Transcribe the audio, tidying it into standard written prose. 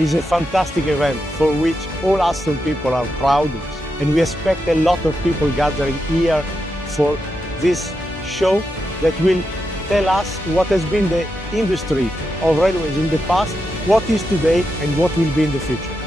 It's a fantastic event for which all Alstom people are proud, and we expect a lot of people gathering here for this show that will tell us what has been the industry of railways in the past, what is today, and what will be in the future.